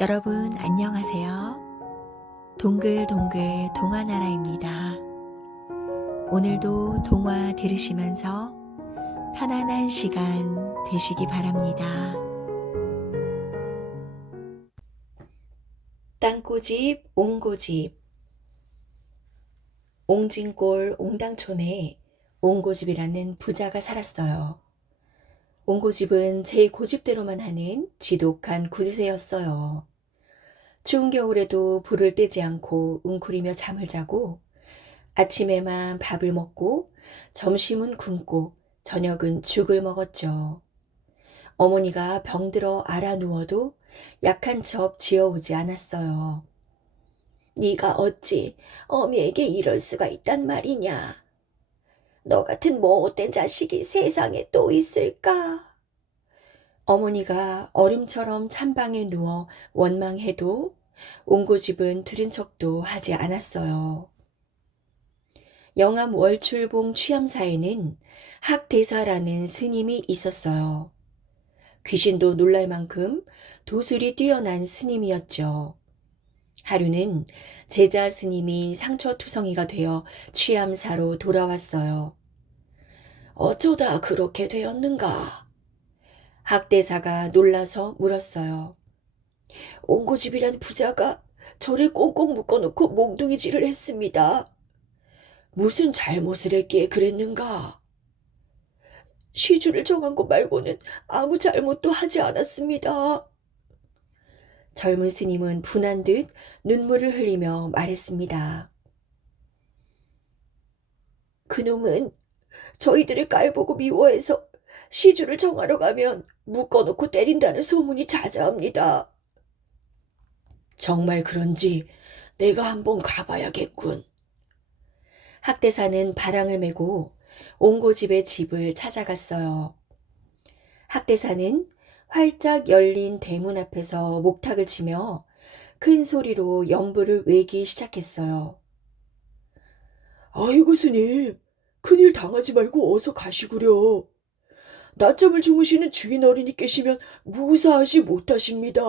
여러분 안녕하세요. 동글동글 동화나라입니다. 오늘도 동화 들으시면서 편안한 시간 되시기 바랍니다. 땅꼬집 옹고집. 옹진골 옹당촌에 옹고집이라는 부자가 살았어요. 옹고집은 제 고집대로만 하는 지독한 구두쇠였어요. 추운 겨울에도 불을 떼지 않고 웅크리며 잠을 자고 아침에만 밥을 먹고 점심은 굶고 저녁은 죽을 먹었죠. 어머니가 병들어 알아 누워도 약한 첩 지어오지 않았어요. 네가 어찌 어미에게 이럴 수가 있단 말이냐. 너 같은 못된 자식이 세상에 또 있을까? 어머니가 얼음처럼 찬방에 누워 원망해도 옹고집은 들은 척도 하지 않았어요. 영암 월출봉 취암사에는 학대사라는 스님이 있었어요. 귀신도 놀랄 만큼 도술이 뛰어난 스님이었죠. 하루는 제자 스님이 상처투성이가 되어 취암사로 돌아왔어요. 어쩌다 그렇게 되었는가? 학대사가 놀라서 물었어요. 옹고집이란 부자가 저를 꽁꽁 묶어놓고 몽둥이질을 했습니다. 무슨 잘못을 했기에 그랬는가? 시주를 정한 것 말고는 아무 잘못도 하지 않았습니다. 젊은 스님은 분한 듯 눈물을 흘리며 말했습니다. 그놈은 저희들을 깔보고 미워해서 시주를 정하러 가면 묶어놓고 때린다는 소문이 자자합니다. 정말 그런지 내가 한번 가봐야겠군. 학대사는 바랑을 메고 옹고집의 집을 찾아갔어요. 학대사는 활짝 열린 대문 앞에서 목탁을 치며 큰 소리로 연부를 외기 시작했어요. 아이고 스님, 큰일 당하지 말고 어서 가시구려. 낮잠을 주무시는 주인 어른이 계시면 무사하지 못하십니다.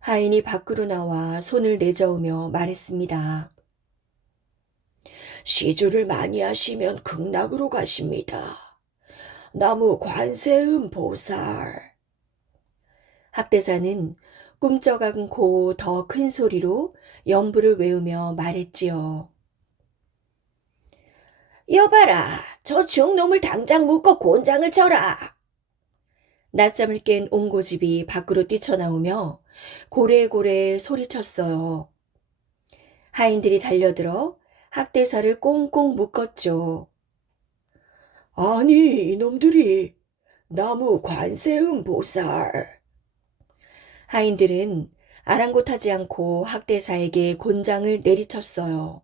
하인이 밖으로 나와 손을 내저으며 말했습니다. 시주를 많이 하시면 극락으로 가십니다. 나무 관세음 보살. 학대사는 꿈쩍 않고 더 큰 소리로 연부를 외우며 말했지요. 여봐라, 저 중놈을 당장 묶어 곤장을 쳐라. 낮잠을 깬 옹고집이 밖으로 뛰쳐나오며 고래고래 소리쳤어요. 하인들이 달려들어 학대사를 꽁꽁 묶었죠. 아니, 이놈들이 나무 관세음 보살. 하인들은 아랑곳하지 않고 학대사에게 곤장을 내리쳤어요.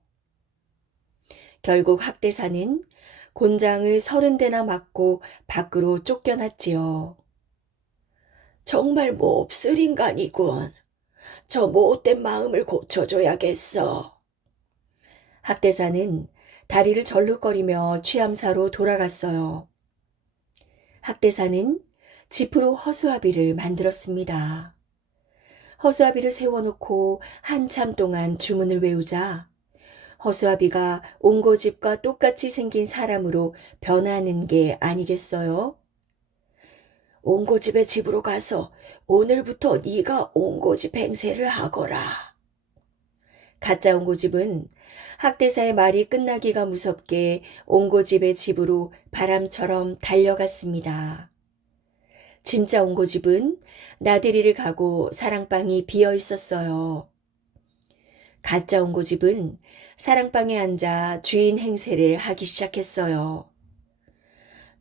결국 학대사는 곤장을 30대나 맞고 밖으로 쫓겨났지요. 정말 몹쓸 인간이군. 저 못된 마음을 고쳐줘야겠어. 학대사는 다리를 절룩거리며 취암사로 돌아갔어요. 학대사는 지프로 허수아비를 만들었습니다. 허수아비를 세워놓고 한참 동안 주문을 외우자 허수아비가 옹고집과 똑같이 생긴 사람으로 변하는 게 아니겠어요? 옹고집의 집으로 가서 오늘부터 네가 옹고집 행세를 하거라. 가짜 옹고집은 학대사의 말이 끝나기가 무섭게 옹고집의 집으로 바람처럼 달려갔습니다. 진짜 옹고집은 나들이를 가고 사랑방이 비어 있었어요. 가짜 옹고집은 사랑방에 앉아 주인 행세를 하기 시작했어요.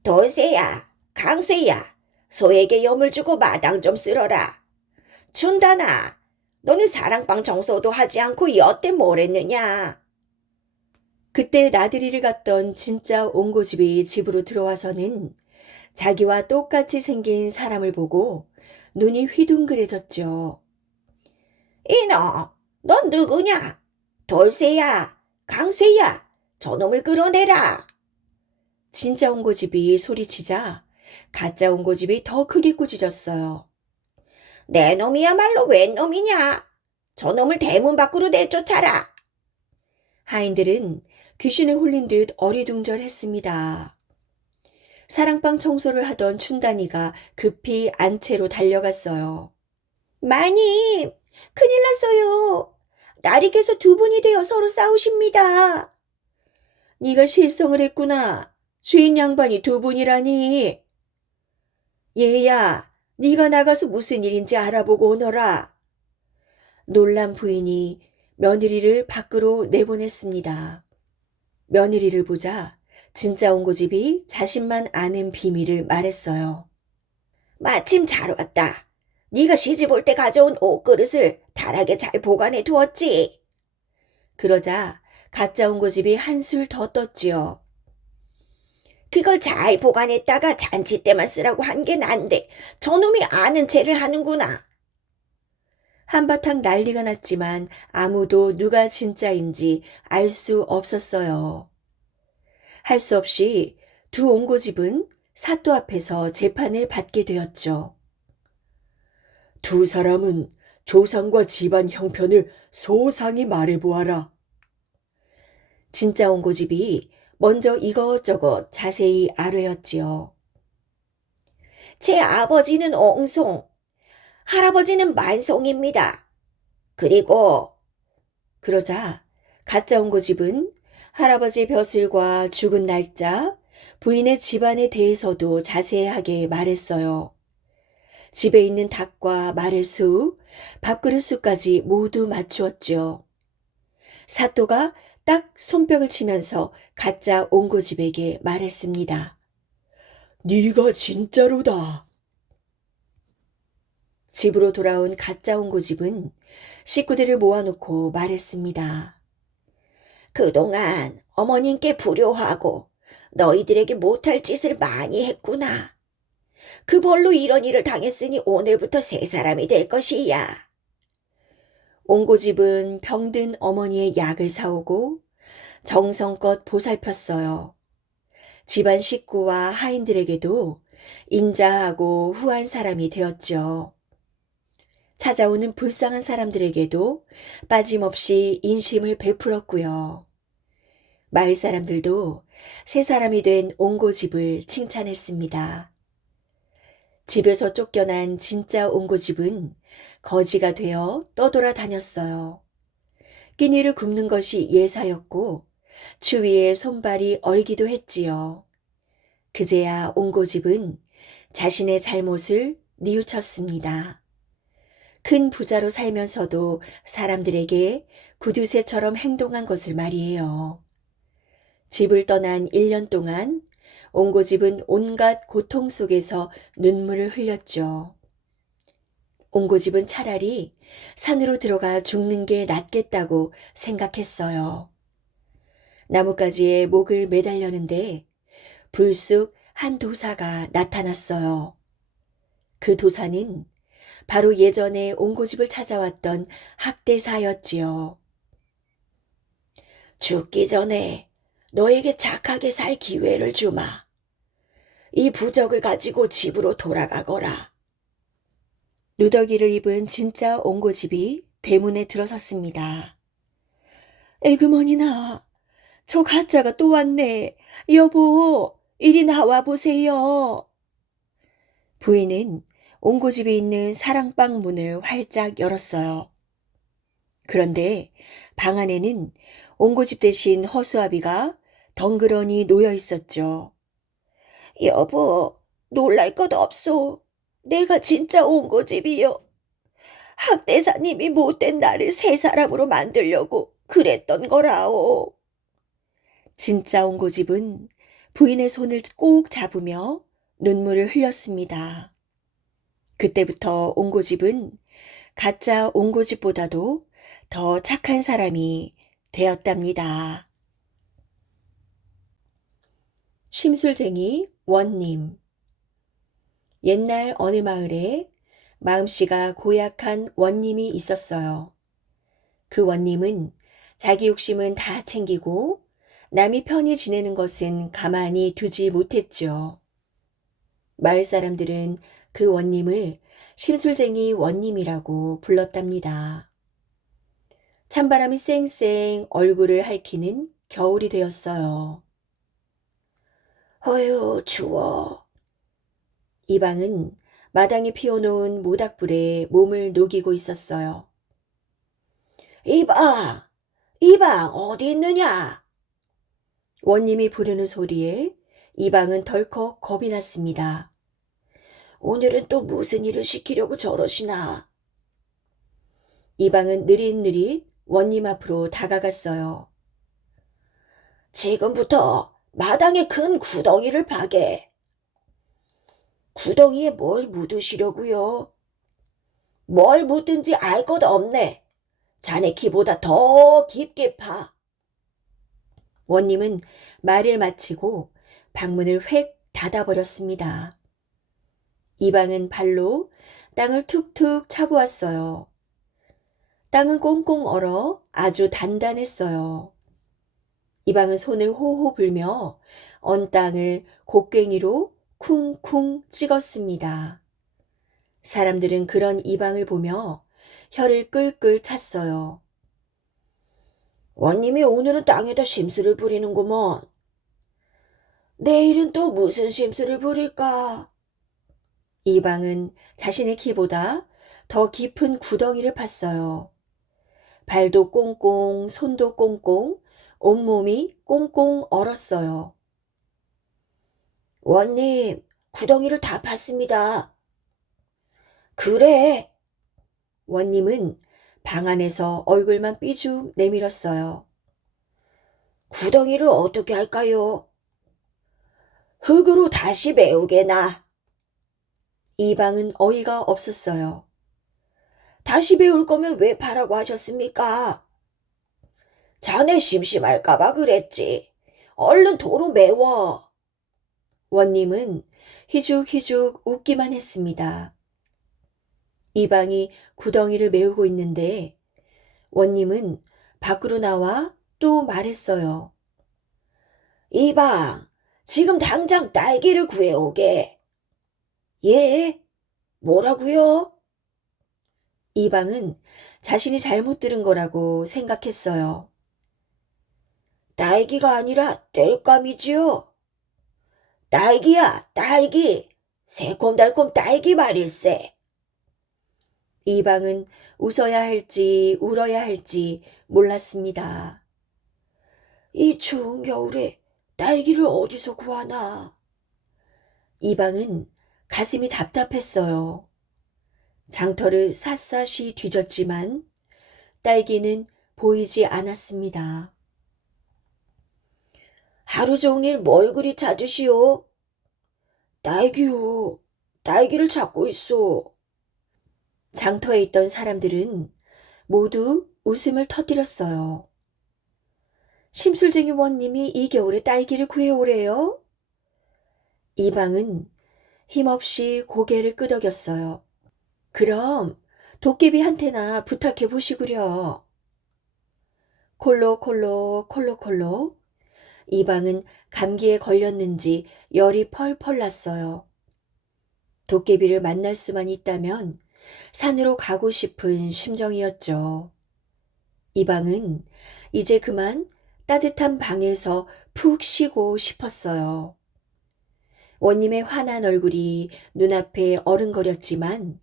돌쇠야, 강쇠야, 소에게 염을 주고 마당 좀 쓸어라. 춘다나, 너는 사랑방 청소도 하지 않고 여태 뭘 했느냐? 그때 나들이를 갔던 진짜 옹고집이 집으로 들어와서는 자기와 똑같이 생긴 사람을 보고 눈이 휘둥그레졌죠. 이놈, 넌 누구냐? 돌쇠야, 강쇠야, 저놈을 끌어내라. 진짜 옹고집이 소리치자 가짜 옹고집이 더 크게 꾸짖었어요. 내 놈이야말로 웬 놈이냐? 저놈을 대문 밖으로 내쫓아라. 하인들은 귀신에 홀린 듯 어리둥절했습니다. 사랑방 청소를 하던 춘단이가 급히 안채로 달려갔어요. 마님, 큰일 났어요. 나리께서 두 분이 되어 서로 싸우십니다. 네가 실성을 했구나. 주인 양반이 두 분이라니. 얘야, 네가 나가서 무슨 일인지 알아보고 오너라. 놀란 부인이 며느리를 밖으로 내보냈습니다. 며느리를 보자 진짜 온고집이 자신만 아는 비밀을 말했어요. 마침 잘 왔다. 네가 시집 올 때 가져온 옷그릇을 다락에 잘 보관해 두었지. 그러자 가짜 온고집이 한술 더 떴지요. 그걸 잘 보관했다가 잔치 때만 쓰라고 한 게 난데 저놈이 아는 체를 하는구나. 한바탕 난리가 났지만 아무도 누가 진짜인지 알 수 없었어요. 할 수 없이 두 온고집은 사또 앞에서 재판을 받게 되었죠. 두 사람은 조상과 집안 형편을 소상히 말해보아라. 진짜 온고집이 먼저 이것저것 자세히 아뢰었지요. 제 아버지는 옹송, 할아버지는 만송입니다. 그리고 그러자 가짜 온고집은 할아버지 벼슬과 죽은 날짜, 부인의 집안에 대해서도 자세하게 말했어요. 집에 있는 닭과 말의 수, 밥그릇 수까지 모두 맞추었죠. 사또가 딱 손뼉을 치면서 가짜 온고집에게 말했습니다. 네가 진짜로다. 집으로 돌아온 가짜 온고집은 식구들을 모아놓고 말했습니다. 그동안 어머님께 불효하고 너희들에게 못할 짓을 많이 했구나. 그 벌로 이런 일을 당했으니 오늘부터 새 사람이 될 것이야. 온고집은 병든 어머니의 약을 사오고 정성껏 보살폈어요. 집안 식구와 하인들에게도 인자하고 후한 사람이 되었죠. 찾아오는 불쌍한 사람들에게도 빠짐없이 인심을 베풀었고요. 마을 사람들도 새 사람이 된 온고집을 칭찬했습니다. 집에서 쫓겨난 진짜 온고집은 거지가 되어 떠돌아다녔어요. 끼니를 굽는 것이 예사였고 추위에 손발이 얼기도 했지요. 그제야 온고집은 자신의 잘못을 뉘우쳤습니다. 큰 부자로 살면서도 사람들에게 구두쇠처럼 행동한 것을 말이에요. 집을 떠난 1년 동안 온고집은 온갖 고통 속에서 눈물을 흘렸죠. 온고집은 차라리 산으로 들어가 죽는 게 낫겠다고 생각했어요. 나뭇가지에 목을 매달려는데 불쑥 한 도사가 나타났어요. 그 도사는 바로 예전에 온고집을 찾아왔던 학대사였지요. 죽기 전에 너에게 착하게 살 기회를 주마. 이 부적을 가지고 집으로 돌아가거라. 누더기를 입은 진짜 온고집이 대문에 들어섰습니다. 에그머니나, 저 가짜가 또 왔네. 여보, 이리 나와 보세요. 부인은 온고집에 있는 사랑방 문을 활짝 열었어요. 그런데 방 안에는 온고집 대신 허수아비가 덩그러니 놓여 있었죠. 여보, 놀랄 것 없소. 내가 진짜 온고집이요. 학대사님이 못된 나를 새 사람으로 만들려고 그랬던 거라오. 진짜 온고집은 부인의 손을 꼭 잡으며 눈물을 흘렸습니다. 그때부터 온고집은 가짜 온고집보다도 더 착한 사람이 되었답니다. 심술쟁이 원님. 옛날 어느 마을에 마음씨가 고약한 원님이 있었어요. 그 원님은 자기 욕심은 다 챙기고 남이 편히 지내는 것은 가만히 두지 못했죠. 마을 사람들은 그 원님을 심술쟁이 원님이라고 불렀답니다. 찬바람이 쌩쌩 얼굴을 핥히는 겨울이 되었어요. 어휴, 추워. 이방은 마당에 피워놓은 모닥불에 몸을 녹이고 있었어요. 이방! 이방, 어디 있느냐? 원님이 부르는 소리에 이방은 덜컥 겁이 났습니다. 오늘은 또 무슨 일을 시키려고 저러시나? 이방은 느릿느릿 원님 앞으로 다가갔어요. 지금부터 마당에 큰 구덩이를 파게. 구덩이에 뭘 묻으시려고요? 뭘 묻든지 알 것 없네. 자네 키보다 더 깊게 파. 원님은 말을 마치고 방문을 획 닫아버렸습니다. 이방은 발로 땅을 툭툭 차보았어요. 땅은 꽁꽁 얼어 아주 단단했어요. 이방은 손을 호호 불며 언 땅을 곡괭이로 쿵쿵 찍었습니다. 사람들은 그런 이방을 보며 혀를 끌끌 찼어요. 원님이 오늘은 땅에다 심술을 부리는구먼. 내일은 또 무슨 심술을 부릴까? 이방은 자신의 키보다 더 깊은 구덩이를 팠어요. 발도 꽁꽁, 손도 꽁꽁, 온몸이 꽁꽁 얼었어요. 원님, 구덩이를 다 팠습니다. 그래. 원님은 방 안에서 얼굴만 삐죽 내밀었어요. 구덩이를 어떻게 할까요? 흙으로 다시 메우게나. 이방은 어이가 없었어요. 다시 메울 거면 왜 파라고 하셨습니까? 자네 심심할까봐 그랬지. 얼른 도로 메워. 원님은 희죽희죽 웃기만 했습니다. 이방이 구덩이를 메우고 있는데 원님은 밖으로 나와 또 말했어요. 이방, 지금 당장 딸기를 구해오게. 예? 뭐라고요? 이방은 자신이 잘못 들은 거라고 생각했어요. 딸기가 아니라 땔감이지요. 딸기야, 딸기. 새콤달콤 딸기 말일세. 이방은 웃어야 할지 울어야 할지 몰랐습니다. 이 추운 겨울에 딸기를 어디서 구하나? 이방은 가슴이 답답했어요. 장터를 샅샅이 뒤졌지만 딸기는 보이지 않았습니다. 하루 종일 뭘 그리 찾으시오? 딸기요. 딸기를 찾고 있어. 장터에 있던 사람들은 모두 웃음을 터뜨렸어요. 심술쟁이 원님이 이 겨울에 딸기를 구해오래요? 이방은 힘없이 고개를 끄덕였어요. 그럼 도깨비한테나 부탁해 보시구려. 콜록콜록 콜록콜록. 이방은 감기에 걸렸는지 열이 펄펄 났어요. 도깨비를 만날 수만 있다면 산으로 가고 싶은 심정이었죠. 이방은 이제 그만 따뜻한 방에서 푹 쉬고 싶었어요. 원님의 환한 얼굴이 눈앞에 어른거렸지만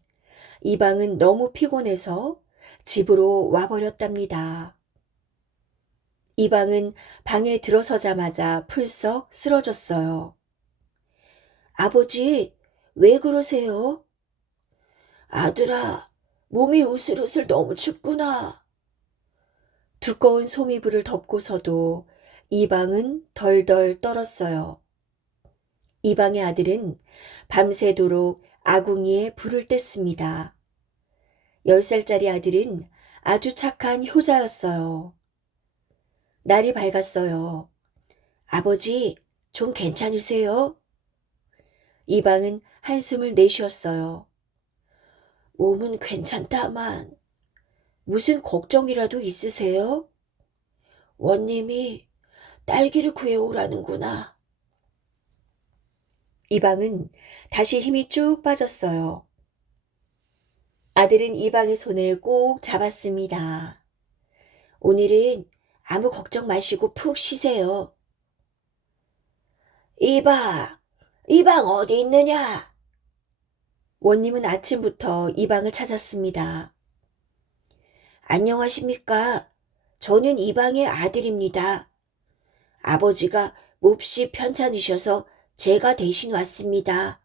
이방은 너무 피곤해서 집으로 와버렸답니다. 이방은 방에 들어서자마자 풀썩 쓰러졌어요. 아버지, 왜 그러세요? 아들아, 몸이 으슬으슬 너무 춥구나. 두꺼운 소미불을 덮고서도 이방은 덜덜 떨었어요. 이방의 아들은 밤새도록 아궁이에 불을 뗐습니다. 10살짜리 아들은 아주 착한 효자였어요. 날이 밝았어요. 아버지, 좀 괜찮으세요? 이방은 한숨을 내쉬었어요. 몸은 괜찮다만 무슨 걱정이라도 있으세요? 원님이 딸기를 구해오라는구나. 이방은 다시 힘이 쭉 빠졌어요. 아들은 이방의 손을 꼭 잡았습니다. 오늘은 아무 걱정 마시고 푹 쉬세요. 이방, 이방 어디 있느냐? 원님은 아침부터 이방을 찾았습니다. 안녕하십니까? 저는 이방의 아들입니다. 아버지가 몹시 편찮으셔서 제가 대신 왔습니다.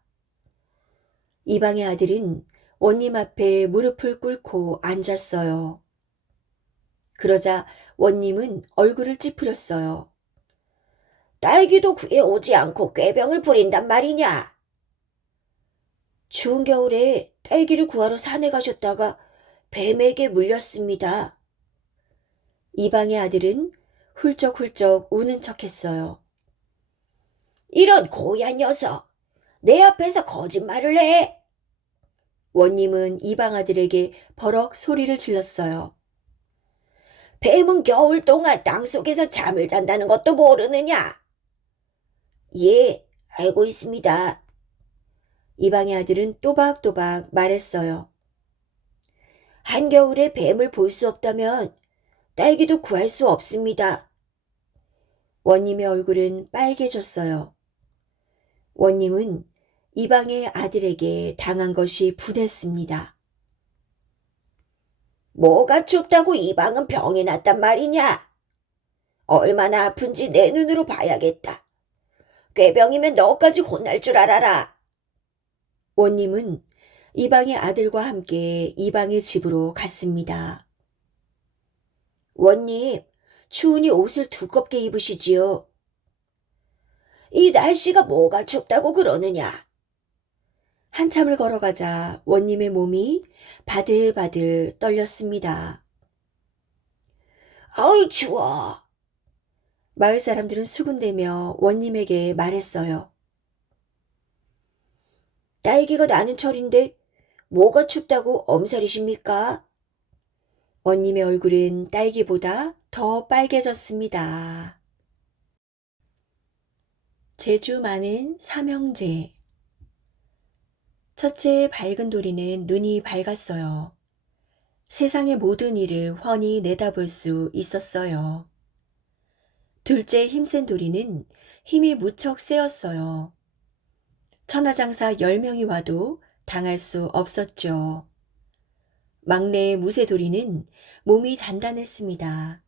이방의 아들은 원님 앞에 무릎을 꿇고 앉았어요. 그러자 원님은 얼굴을 찌푸렸어요. 딸기도 구해오지 않고 꾀병을 부린단 말이냐? 추운 겨울에 딸기를 구하러 산에 가셨다가 뱀에게 물렸습니다. 이방의 아들은 훌쩍훌쩍 우는 척했어요. 이런 고얀 녀석, 내 앞에서 거짓말을 해. 원님은 이방 아들에게 버럭 소리를 질렀어요. 뱀은 겨울 동안 땅속에서 잠을 잔다는 것도 모르느냐? 예, 알고 있습니다. 이방의 아들은 또박또박 말했어요. 한겨울에 뱀을 볼 수 없다면 딸기도 구할 수 없습니다. 원님의 얼굴은 빨개졌어요. 원님은 이방의 아들에게 당한 것이 분했습니다. 뭐가 춥다고 이방은 병이 났단 말이냐? 얼마나 아픈지 내 눈으로 봐야겠다. 꾀병이면 너까지 혼날 줄 알아라. 원님은 이방의 아들과 함께 이방의 집으로 갔습니다. 원님, 추우니 옷을 두껍게 입으시지요. 이 날씨가 뭐가 춥다고 그러느냐? 한참을 걸어가자 원님의 몸이 바들바들 떨렸습니다. 아이 추워. 마을 사람들은 수군대며 원님에게 말했어요. 딸기가 나는 철인데 뭐가 춥다고 엄살이십니까? 원님의 얼굴은 딸기보다 더 빨개졌습니다. 재주 많은 삼형제. 첫째 밝은 도리는 눈이 밝았어요. 세상의 모든 일을 훤히 내다볼 수 있었어요. 둘째 힘센 도리는 힘이 무척 세었어요. 천하장사 10명이 와도 당할 수 없었죠. 막내 무쇠도리는 몸이 단단했습니다.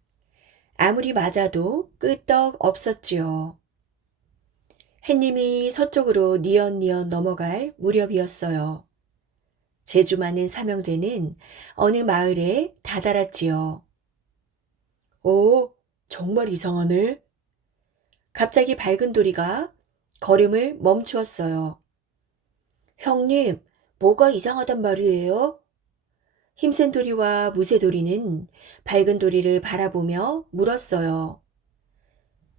아무리 맞아도 끄떡 없었지요. 햇님이 서쪽으로 뉘엿뉘엿 넘어갈 무렵이었어요. 재주 많은 삼형제는 어느 마을에 다다랐지요. 정말 이상하네. 갑자기 밝은 도리가 걸음을 멈추었어요. 형님, 뭐가 이상하단 말이에요? 힘센 도리와 무쇠 도리는 밝은 도리를 바라보며 물었어요.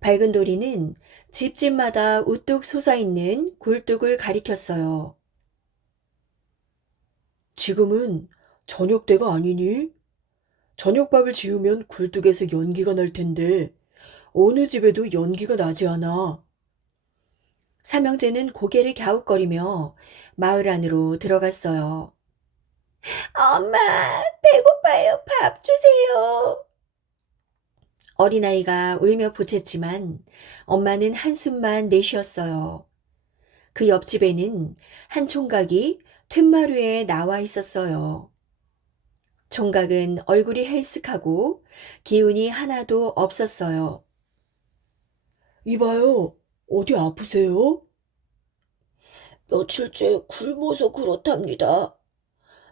밝은 도리는 집집마다 우뚝 솟아있는 굴뚝을 가리켰어요. 지금은 저녁 때가 아니니? 저녁밥을 지으면 굴뚝에서 연기가 날 텐데 어느 집에도 연기가 나지 않아. 삼형제는 고개를 갸웃거리며 마을 안으로 들어갔어요. 엄마, 배고파요. 밥 주세요. 어린아이가 울며 보챘지만 엄마는 한숨만 내쉬었어요. 그 옆집에는 한 총각이 툇마루에 나와 있었어요. 총각은 얼굴이 헬쓱하고 기운이 하나도 없었어요. 이봐요, 어디 아프세요? 며칠째 굶어서 그렇답니다.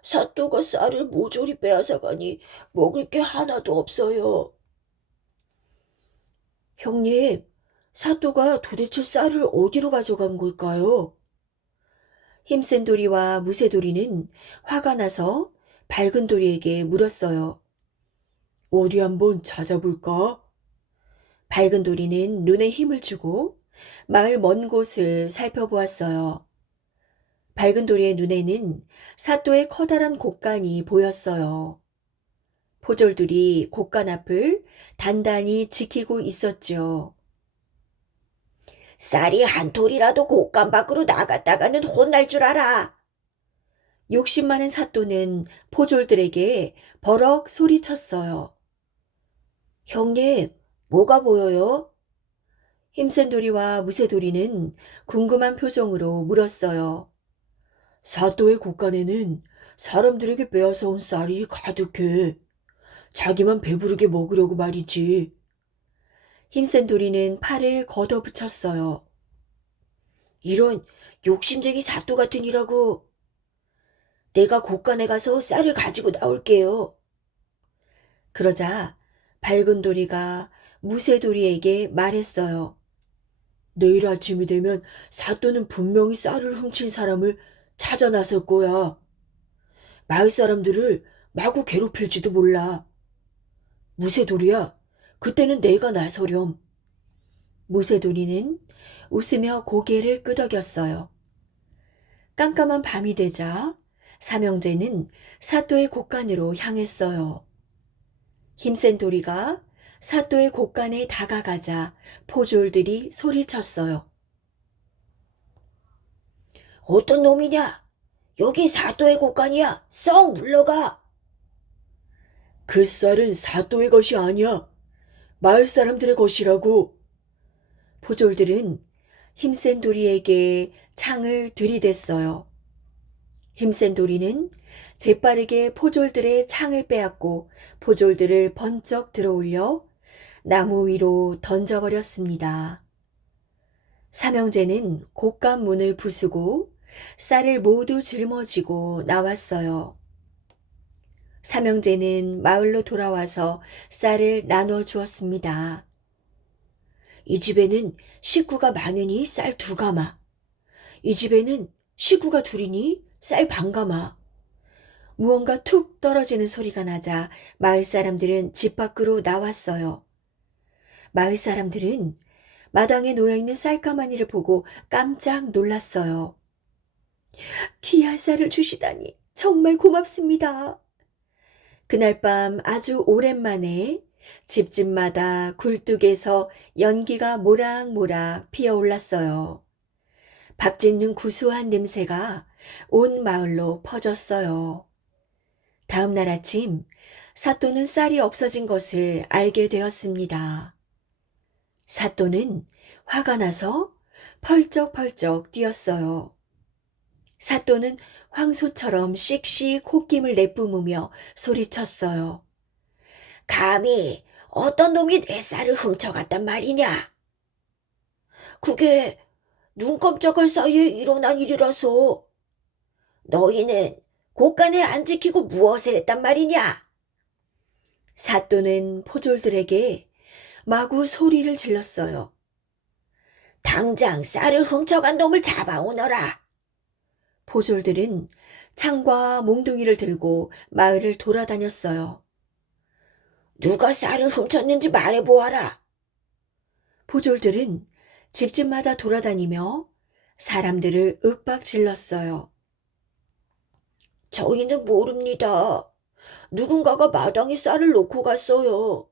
사또가 쌀을 모조리 빼앗아가니 먹을 게 하나도 없어요. 형님, 사또가 도대체 쌀을 어디로 가져간 걸까요? 힘센 도리와 무쇠 도리는 화가 나서 밝은 도리에게 물었어요. 어디 한번 찾아볼까? 밝은 도리는 눈에 힘을 주고 마을 먼 곳을 살펴보았어요. 밝은 도리의 눈에는 사또의 커다란 곡간이 보였어요. 포졸들이 곡간 앞을 단단히 지키고 있었죠. 쌀이 한 톨이라도 곡간 밖으로 나갔다가는 혼날 줄 알아. 욕심 많은 사또는 포졸들에게 버럭 소리쳤어요. 형님, 뭐가 보여요? 힘센 도리와 무쇠도리는 궁금한 표정으로 물었어요. 사또의 곳간에는 사람들에게 빼앗아온 쌀이 가득해. 자기만 배부르게 먹으려고 말이지. 힘센 도리는 팔을 걷어붙였어요. 이런 욕심쟁이 사또 같으니라고. 내가 곳간에 가서 쌀을 가지고 나올게요. 그러자 밝은 도리가 무쇠도리에게 말했어요. 내일 아침이 되면 사또는 분명히 쌀을 훔친 사람을 찾아 나설 거야. 마을 사람들을 마구 괴롭힐지도 몰라. 무쇠도리야, 그때는 내가 나서렴. 무쇠도리는 웃으며 고개를 끄덕였어요. 깜깜한 밤이 되자 삼형제는 사또의 곳간으로 향했어요. 힘센 도리가 사또의 곳간에 다가가자 포졸들이 소리쳤어요. 어떤 놈이냐? 여기 사또의 곳간이야. 썩 물러가. 그 쌀은 사또의 것이 아니야. 마을 사람들의 것이라고. 포졸들은 힘센 도리에게 창을 들이댔어요. 힘센 도리는 재빠르게 포졸들의 창을 빼앗고 포졸들을 번쩍 들어올려 나무 위로 던져버렸습니다. 삼형제는 곳간 문을 부수고 쌀을 모두 짊어지고 나왔어요. 삼형제는 마을로 돌아와서 쌀을 나눠 주었습니다. 이 집에는 식구가 많으니 쌀 2가마. 이 집에는 식구가 둘이니 쌀 반가마. 무언가 툭 떨어지는 소리가 나자 마을 사람들은 집 밖으로 나왔어요. 마을 사람들은 마당에 놓여있는 쌀가마니를 보고 깜짝 놀랐어요. 귀한 쌀을 주시다니 정말 고맙습니다. 그날 밤 아주 오랜만에 집집마다 굴뚝에서 연기가 모락모락 피어올랐어요. 밥 짓는 구수한 냄새가 온 마을로 퍼졌어요. 다음 날 아침 사또는 쌀이 없어진 것을 알게 되었습니다. 사또는 화가 나서 펄쩍펄쩍 뛰었어요. 사또는 황소처럼 씩씩 콧김을 내뿜으며 소리쳤어요. 감히 어떤 놈이 내 쌀을 훔쳐갔단 말이냐? 그게 눈 깜짝할 사이에 일어난 일이라서. 너희는 곳간을 안 지키고 무엇을 했단 말이냐? 사또는 포졸들에게 마구 소리를 질렀어요. 당장 쌀을 훔쳐간 놈을 잡아오너라. 포졸들은 창과 몽둥이를 들고 마을을 돌아다녔어요. 누가 쌀을 훔쳤는지 말해보아라. 포졸들은 집집마다 돌아다니며 사람들을 윽박질렀어요. 저희는 모릅니다. 누군가가 마당에 쌀을 놓고 갔어요.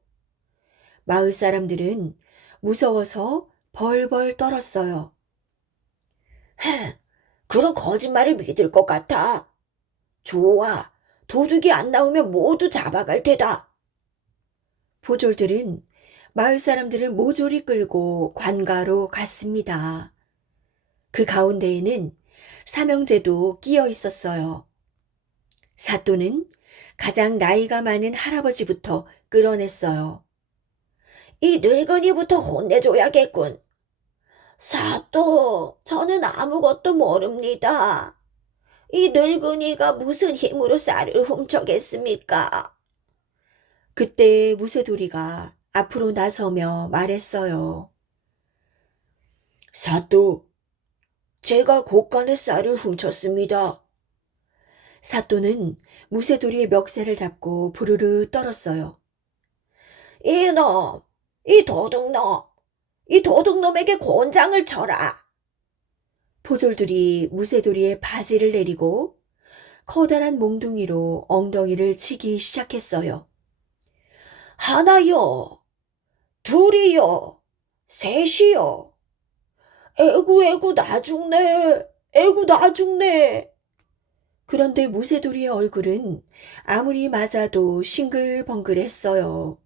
마을 사람들은 무서워서 벌벌 떨었어요. 그런 거짓말을 믿을 것 같아. 좋아, 도둑이 안 나오면 모두 잡아갈 테다. 포졸들은 마을 사람들을 모조리 끌고 관가로 갔습니다. 그 가운데에는 삼형제도 끼어 있었어요. 사또는 가장 나이가 많은 할아버지부터 끌어냈어요. 이 늙은이부터 혼내줘야겠군. 사또, 저는 아무것도 모릅니다. 이 늙은이가 무슨 힘으로 쌀을 훔쳐겠습니까? 그때 무쇠도리가 앞으로 나서며 말했어요. 사또, 제가 곳간에 쌀을 훔쳤습니다. 사또는 무쇠도리의 멱살을 잡고 부르르 떨었어요. 이놈, 이 도둑놈, 이 도둑놈에게 곤장을 쳐라. 포졸들이 무쇠도리의 바지를 내리고 커다란 몽둥이로 엉덩이를 치기 시작했어요. 하나요, 둘이요, 셋이요. 에구 나 죽네, 에구 나 죽네. 그런데 무쇠돌이의 얼굴은 아무리 맞아도 싱글벙글했어요.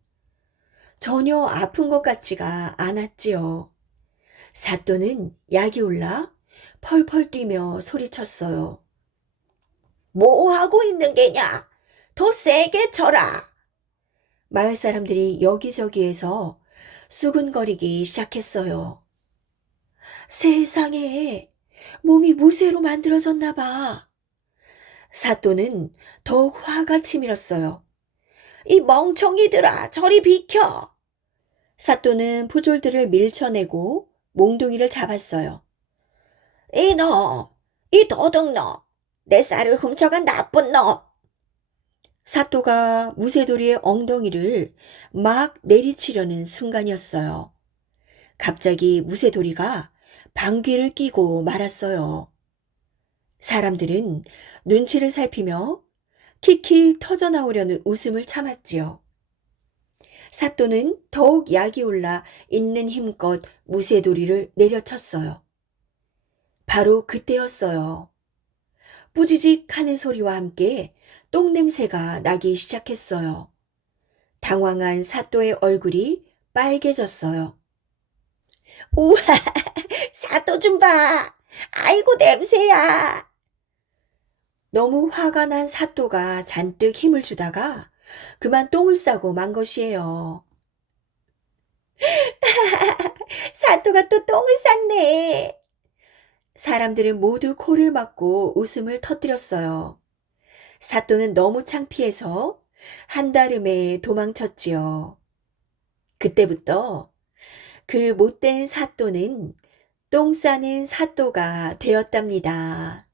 전혀 아픈 것 같지가 않았지요. 사또는 약이 올라 펄펄 뛰며 소리쳤어요. 뭐 하고 있는 게냐? 더 세게 쳐라. 마을 사람들이 여기저기에서 수근거리기 시작했어요. 세상에, 몸이 무쇠로 만들어졌나 봐. 사또는 더욱 화가 치밀었어요. 이 멍청이들아, 저리 비켜! 사또는 포졸들을 밀쳐내고 몽둥이를 잡았어요. 이놈, 이 도둑놈, 내 쌀을 훔쳐간 나쁜 놈! 사또가 무쇠돌이의 엉덩이를 막 내리치려는 순간이었어요. 갑자기 무쇠돌이가 방귀를 뀌고 말았어요. 사람들은 눈치를 살피며 킥킥 터져나오려는 웃음을 참았지요. 사또는 더욱 약이 올라 있는 힘껏 무쇠돌이를 내려쳤어요. 바로 그때였어요. 뿌지직 하는 소리와 함께 똥냄새가 나기 시작했어요. 당황한 사또의 얼굴이 빨개졌어요. 우와, 사또 좀 봐. 아이고, 냄새야. 너무 화가 난 사또가 잔뜩 힘을 주다가 그만 똥을 싸고 만 것이에요. 사또가 또 똥을 쌌네. 사람들은 모두 코를 막고 웃음을 터뜨렸어요. 사또는 너무 창피해서 한달음에 도망쳤지요. 그때부터 그 못된 사또는 똥 싸는 사또가 되었답니다.